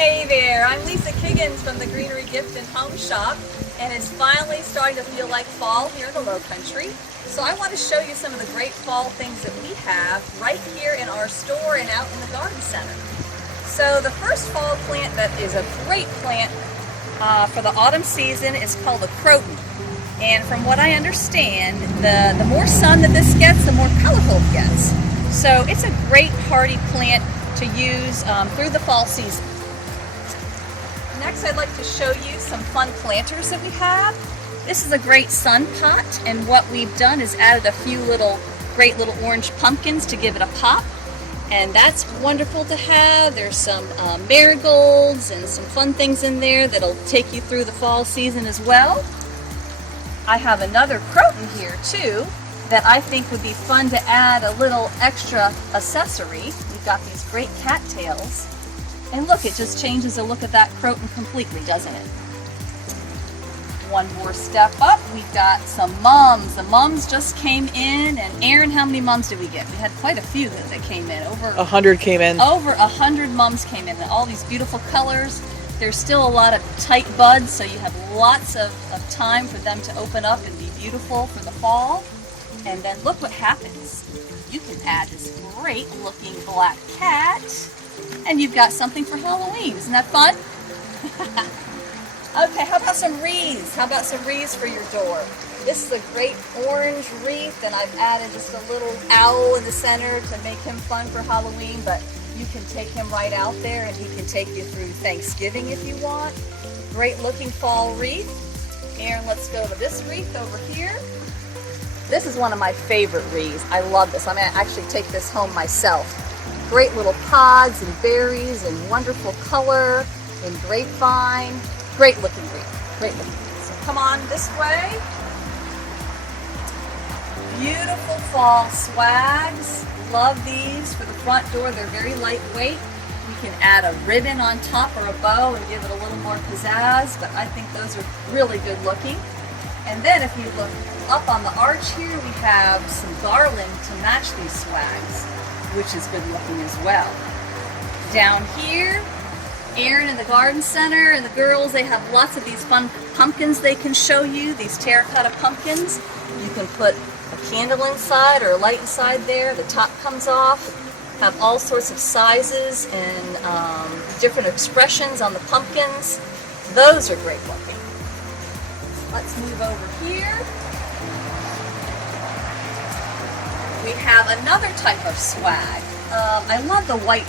Hey there, I'm Lisa Kiggans from the Greenery Gift and Home Shop, and it's finally starting to feel like fall here in the Lowcountry. So I want to show you some of the great fall things that we have right here in our store and out in the garden center. So the first fall plant that is a great plant for the autumn season is called a croton. And from what I understand, the more sun that this gets, the more colorful it gets. So it's a great hardy plant to use through the fall season. Next, I'd like to show you some fun planters that we have. This is a great sun pot, and what we've done is added a few great little orange pumpkins to give it a pop. And that's wonderful to have. There's some marigolds and some fun things in there that'll take you through the fall season as well. I have another croton here too that I think would be fun to add a little extra accessory. We've got these great cattails. And look, it just changes the look of that croton completely, doesn't it? One more step up, we've got some mums. The mums just came in, and Aaron, how many mums did we get? We had quite a few that came in. Over 100 came in. Over 100 mums came in, and all these beautiful colors. There's still a lot of tight buds, so you have lots of time for them to open up and be beautiful for the fall. And then look what happens. You can add this great looking black cat, and you've got something for Halloween. Isn't that fun? Okay, how about some wreaths? How about some wreaths for your door? This is a great orange wreath, and I've added just a little owl in the center to make him fun for Halloween, but you can take him right out there and he can take you through Thanksgiving if you want. Great looking fall wreath. Aaron, let's go to this wreath over here. This is one of my favorite wreaths. I love this. I'm going to actually take this home myself. Great little pods and berries and wonderful color and grapevine. Great looking wreath. Great looking wreath. So come on this way. Beautiful fall swags. Love these for the front door. They're very lightweight. You can add a ribbon on top or a bow and give it a little more pizzazz, but I think those are really good looking. And then if you look up on the arch here, we have some garland to match these swags, which is good looking as well. Down here, Aaron in the garden center and the girls, they have lots of these fun pumpkins they can show you, these terracotta pumpkins. You can put a candle inside or a light inside there. The top comes off. Have all sorts of sizes and different expressions on the pumpkins. Those are great looking. Let's move over here. We have another type of swag. I love the white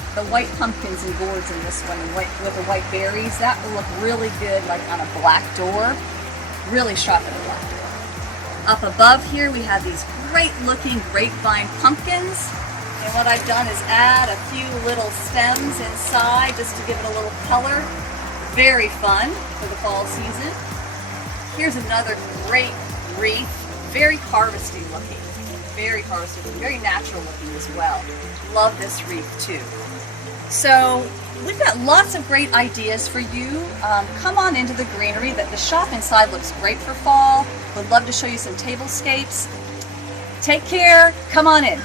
pumpkins and gourds in this one, with the white berries. That will look really good, like on a black door. Really sharp in a black door. Up above here, we have these great looking grapevine pumpkins. And what I've done is add a few little stems inside just to give it a little color. Very fun for the fall season. Here's another great wreath, very harvesty looking. Very harvested, very natural looking as well. Love this wreath too. So we've got lots of great ideas for you. Come on into the Greenery. The shop inside looks great for fall. Would love to show you some tablescapes. Take care. Come on in.